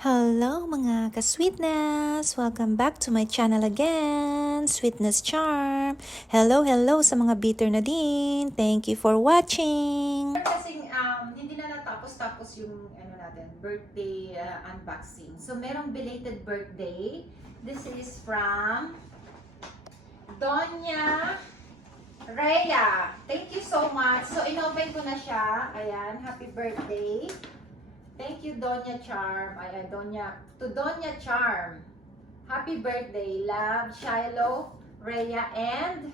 Hello mga ka-sweetness! Welcome back to my channel again, Sweetness Charm. Hello sa mga bitter na din. Thank you for watching. Kasing hindi na natapos yung natin, birthday unboxing. So merong belated birthday. This is from Doña Rhea. Thank you so much. So inopen ko na siya. Ayan, happy birthday. Thank you, Doña Charm. Ayan, Doña Charm. Happy birthday, love, Shiloh, Rhea, and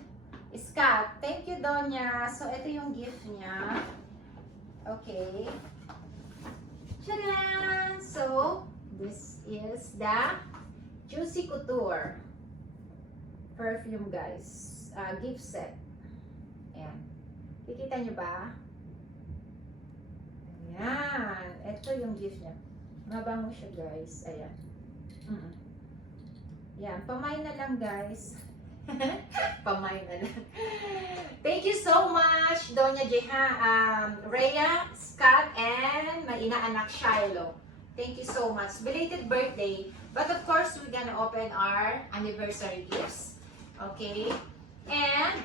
Scott. Thank you, Doña. So, ito yung gift niya. Okay. Tcharan! So, this is the Juicy Couture perfume, guys. Gift set. Ayan. Kikita nyo ba? Ayan. Ito yung gift niya. Mabango siya, guys. Ayan. Ayan. Pamay na lang, guys. Pamay na lang. Thank you so much, Doña Rhea, Scott, and my inaanak Shiloh. Thank you so much. Belated birthday. But of course, we're gonna open our anniversary gifts. Okay? And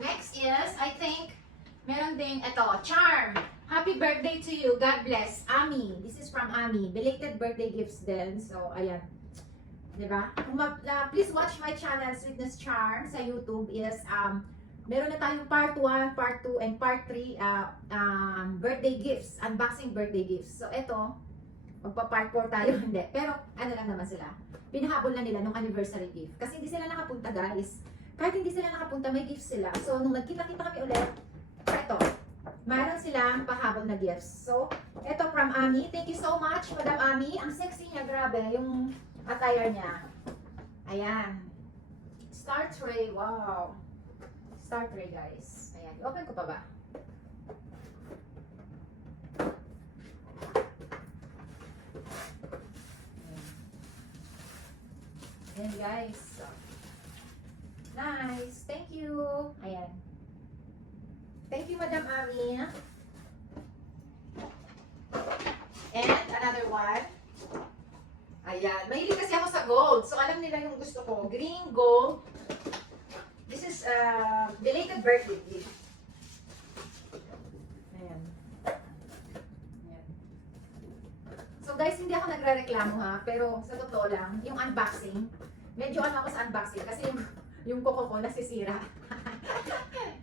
next is, I think, meron ding ito, Charm. Happy birthday to you. God bless. Ami. This is from Ami. Belated birthday gifts din. So, ayan. Diba? Please watch my channel, Sweetness Charm, sa YouTube. Is, meron na tayong part 1, part 2, and part 3 birthday gifts. Unboxing birthday gifts. So, ito, magpa-part 4 tayo. Hindi. Pero, ano lang naman sila. Pinahabol na nila nung anniversary gift. Kasi hindi sila nakapunta, guys. Kahit hindi sila nakapunta, may gifts sila. So, nung nagkita-kita kami ulit, ito. Mayroon silang pahabol na gifts. So, ito from Ami. Thank you so much, Madam Ami. Ang sexy niya, grabe. Yung attire niya. Ayan. Star tray. Wow. Star tray, guys. Ayan. I-open ko pa ba? Ayan, guys. So, nice. Thank you. Ayan. Thank you, Madam Ami. And another one. Ayan. Mahilig kasi ako sa gold. So, alam nila yung gusto ko. Green, gold. This is belated birthday gift. Ayan. Ayan. So, guys, hindi ako nagre-reklamo ha. Pero, sa totoo lang, yung unboxing, medyo ano ako sa unboxing. Kasi yung kuko ko nasisira.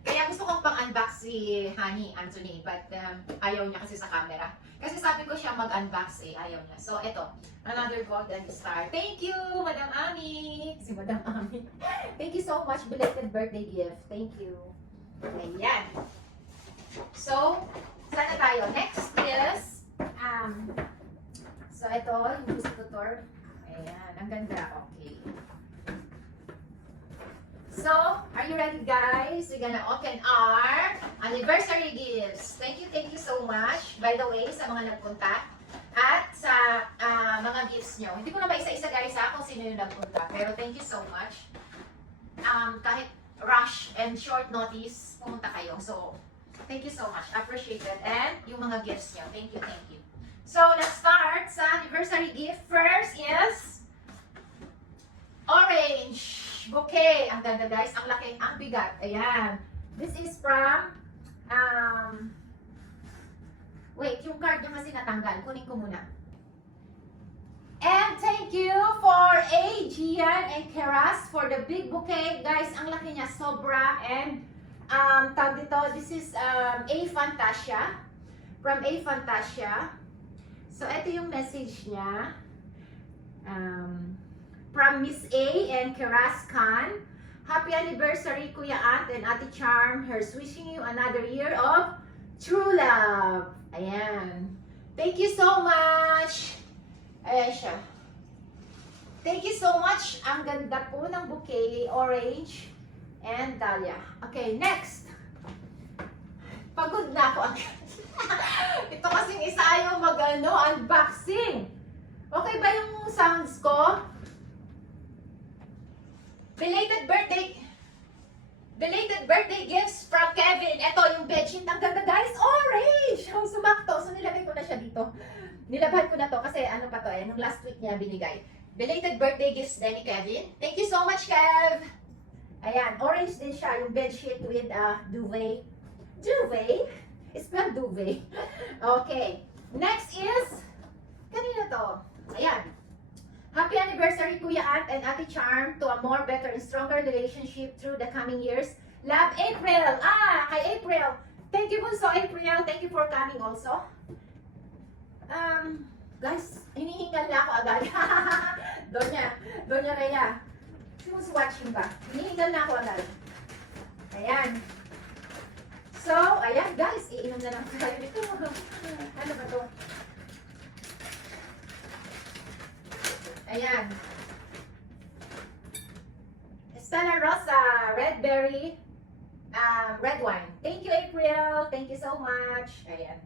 Kaya gusto kong pang-unbox si Honey Anthony, but ayaw niya kasi sa camera. Kasi sabi ko siya mag-unbox ayaw niya. So, ito, another golden star. Thank you, Madam Ami! Si Madam Ami. Thank you so much, belated birthday gift. Thank you. Ayan. So, sana tayo? Next is, so ito, yung Juicy Couture. Ayan, ang ganda. Okay. So, are you ready, guys? We're gonna open our anniversary gifts. Thank you so much. By the way, sa mga nagpunta at sa mga gifts nyo. Hindi ko na maisa-isa, guys, kung sino yung nagpunta. Pero thank you so much. Kahit rush and short notice, pumunta kayo. So, thank you so much. Appreciated. And yung mga gifts nyo. Thank you. So, let's start sa anniversary gift. First is orange bouquet. Ang ganda, guys. Ang laki, ang bigat. Ayan. This is from, wait, yung card nyo kasi natanggal. Kunin ko muna. And thank you for Gian and Keras for the big bouquet. Guys, ang laki niya. Sobra. And, tawag dito, this is A Fantasia. From A Fantasia. So, ito yung message niya. From Miss A and Keras Khan. Happy anniversary, Kuya Ant and Ate Charm. Here's wishing you another year of true love. Ayan. Thank you so much. Ayan siya. Thank you so much. Ang ganda po ng bouquet. Orange and dahlia. Okay, next. Pagod na ako agad. Ito kasing isa ayaw unboxing. Okay ba yung sounds ko? Belated birthday gifts from Kevin. Ito yung bedsheet. Ang ganda, guys. Orange! Sumakto. So, nilagay ko na siya dito. Nilabhan ko na to kasi ano pa pa to eh. Nung last week niya binigay. Belated birthday gifts din ni Kevin. Thank you so much, Kev! Ayan, orange din siya, yung bedsheet with duvet. Duvet? It's not duvet. Okay. Next is, kanina to? Ayan. Happy anniversary, Kuya Ant and Ate Charm, to a more better and stronger relationship through the coming years. Love, April! Kay April. Thank you po so, April. Thank you for coming also. Guys, hinihingal na ako agad. Donya Rhea. Who's watching ba? Hinihingal na ako agad. Ayan. So, ayan guys, iinom na lang tayo nito. Ano ba to? Ayan. Stella Rosa, red berry, red wine. Thank you, April. Thank you so much. Ayan.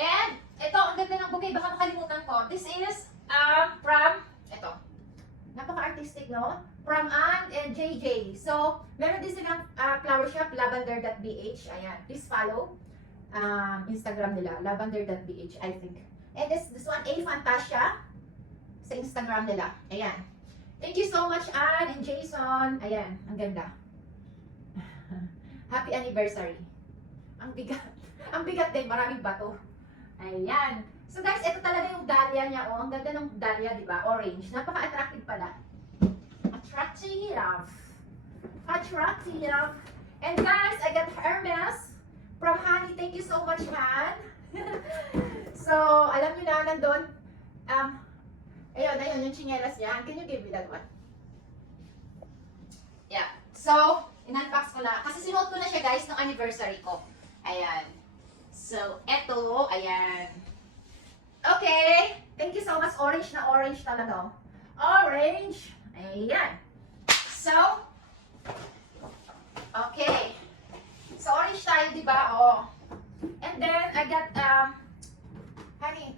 And, ito, ang ganda ng bouquet. Baka makalimutan ko. This is from, ito. Napaka-artistic, no? From Ann and JJ. So, meron din silang flower shop, lavender.bh. Ayan, please follow Instagram nila, lavender.bh, I think. And this one, A Fantasia, sa Instagram nila. Ayan. Thank you so much, Ann and Jason. Ayan, ang ganda. Happy anniversary. Ang bigat. Ang bigat din, maraming bato. Ayan. So guys, ito talaga yung dahlia niya. Oh, ang ganda ng dahlia, di ba? Orange. Napaka-attractive pala. Attractive. Attractive. And guys, I got Hermes from Honey. Thank you so much, Han. So, alam niyo na, nandun. Ayun, yung chinelas niya. Can you give me that one? Yeah. So, in-unbox ko na. Kasi sinuot ko na siya, guys, ng anniversary ko. Ayan. So, eto, ayan. Okay. Thank you so much. Orange na orange talaga. Orange. Ayan. So, okay. So, orange tayo, di ba? Oh. And then, I got, honey,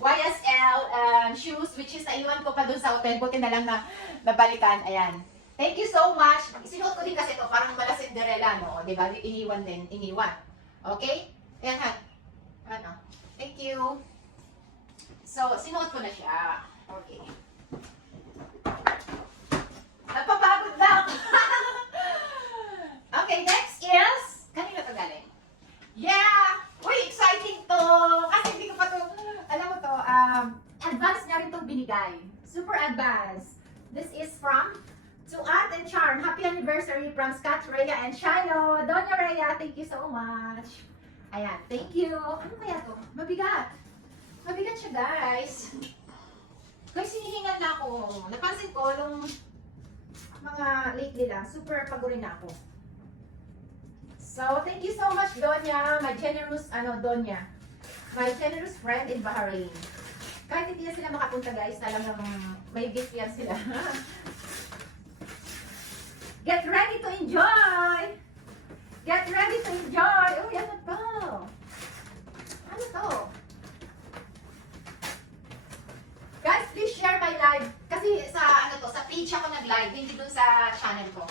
YSL shoes, which is naiwan ko pa dun sa hotel. Buti na lang na nabalikan. Ayan. Thank you so much. Sinuot ko din kasi ito, parang mala Cinderella, no? Di ba? Iniwan din. Iniwan. Okay? Ayan, ha? Ano? Thank you. So, sinuot ko na siya. Okay. Napapagod na ako. Okay, next is, kanina to galing? Yeah! Uy, exciting to! Kasi hindi ko pa to, alam mo to, advance na rin itong binigay. Super advance. This is from to Art and Charm. Happy anniversary from Scott, Rhea, and Shiloh. Donya Rhea, thank you so much. Ayan, thank you. Ano kaya to? Mabigat. Mabigat siya, guys. Guys, hinihingal na ako. Napansin ko, nung mga lately lang, super pagod na ako. So, thank you so much, Donya. My generous, Donya. My generous friend in Bahrain. Kahit hindi na sila makapunta, guys, talagang may gift yan sila. Get ready to enjoy! Get ready to enjoy! Uy, ano to? Ano to? Guys, please share my live. Kasi sa, sa page ako nag-live, hindi dun sa channel ko.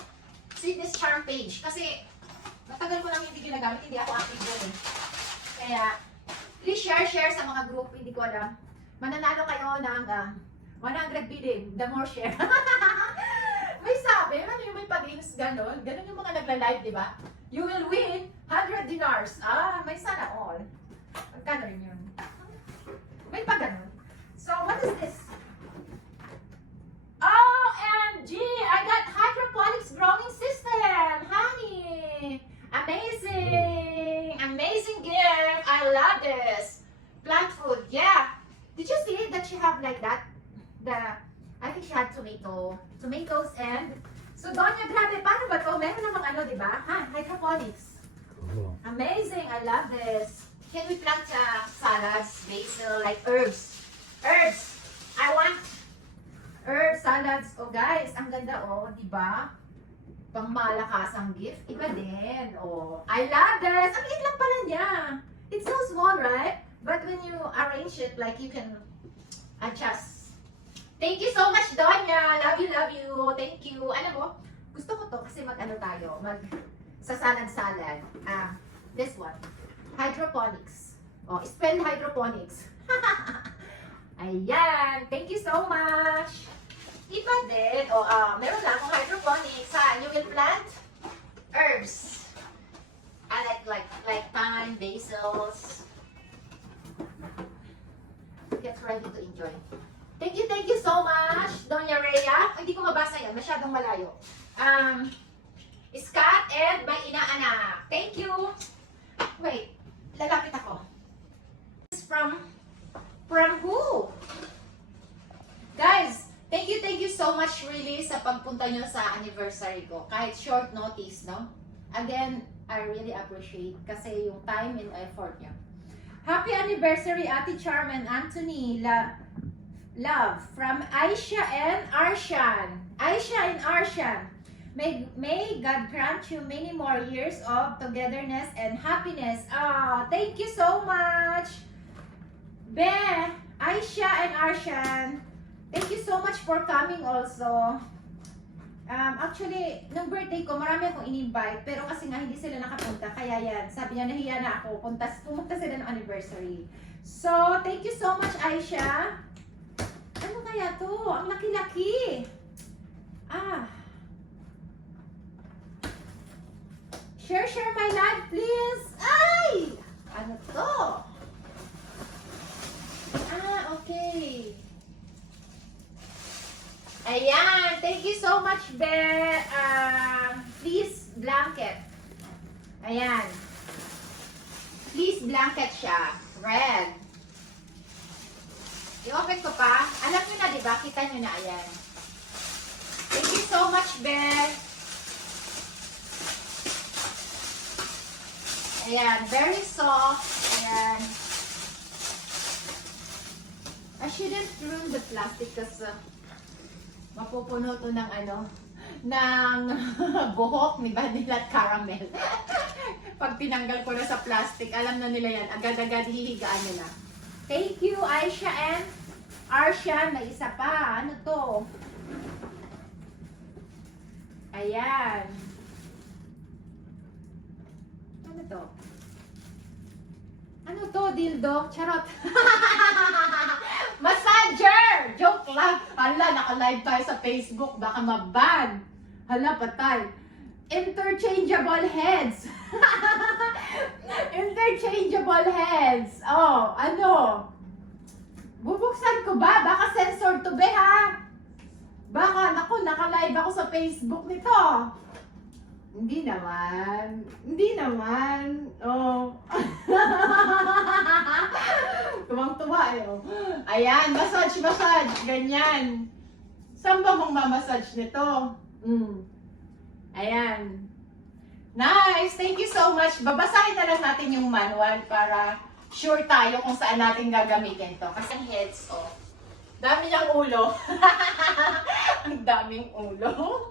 Sweetness Charm page. Kasi, matagal ko lang hindi ginagamit, hindi ako active doon eh. Kaya, please share sa mga group, hindi ko alam. Mananalo kayo ng 100 bidding, the more share. May sabi, ano yung may pag-games, gano'n? Gano'n yung mga nagla-live, di ba? You will win 100 dinars. May sana all. Magkano rin yun? May pa gano'n. So, what is this? OMG! I got hydroponics growing system! Honey! Amazing! Amazing gift! I love this! Plant food, yeah! Did you see that she have like that? I think she had tomatoes and... So, Donya, grabe, paano ba to? Meron namang di ba? Hydroponics. Amazing! I love this. Can we plant salads, basil, like herbs? Herbs! I want herb salads. Oh, guys, ang ganda, di ba? Pangmalakasang gift. Iba din, I love this! Ang liit lang pala niya. It's so small, right? But when you arrange it, like, you can adjust. Thank you so much, Donya. Love you, love you. Thank you. Alam mo, Gusto ko to kasi mag-ano tayo, sa salad-salad. This one. Hydroponics. Oh, spell hydroponics. Ayan. Thank you so much. Iba din. Meron lang akong hydroponics. You will plant herbs. I like thyme, basils. Get ready to enjoy. Thank you so much, Doña Rhea. Hindi ko mabasa yan. Masyadong malayo. Scott and may inaanak. Thank you. Wait. Lalapit ako. This is from who? Guys, thank you so much really sa pagpunta nyo sa anniversary ko. Kahit short notice, no? Again, I really appreciate kasi yung time and effort nyo. Happy anniversary, Ate Charm and Anthony. Love from Aisha and Arshan. Aisha and Arshan. May God grant you many more years of togetherness and happiness. Thank you so much. Be, Aisha and Arshan. Thank you so much for coming also. Actually, nung birthday ko, marami akong in-invite, pero kasi nga hindi sila nakapunta, kaya yan, sabi niya, nahiya na ako, pumunta sila ng anniversary. So, thank you so much, Aisha. Ano kaya to? Ang laki-laki. Share my live, please. Ay! Ano to? Okay. Ayan, thank you so much, Be. Please, blanket. Ayan. Please, blanket siya. Red. I-open ko pa. Alam nyo na, di ba? Kita nyo na, ayan. Thank you so much, Be. Ayan, very soft. Ayan. I shouldn't ruin the plastic kasi mapupuno to ng ng buhok ni Vanilla at Caramel. Pag tinanggal ko na sa plastic, alam na nila yan. Agad-agad hihigaan nila. Thank you, Aisha and Arshan. May isa pa. Ano to? Ayan. Ano to? Ano to, dildo? Charot. Massager! Joke lang. Hala, naka-live tayo sa Facebook. Baka maban. Hala, patay. Interchangeable heads. Interchangeable heads. Oh, ano? Bubuksan ko ba? Baka censored to be, ha? Baka, naku, naka-live ako sa Facebook nito. Hindi naman. Hindi naman. Oh. Tuwang-tuwa eh. Oh. Ayan, massage. Ganyan. Saan ba mong mamassage nito? Ayan. Nice! Thank you so much. Babasahin na lang natin yung manual para sure tayo kung saan natin gagamitin to. Kasi ang heads, oh. Dami niyang ulo. Ang daming ulo.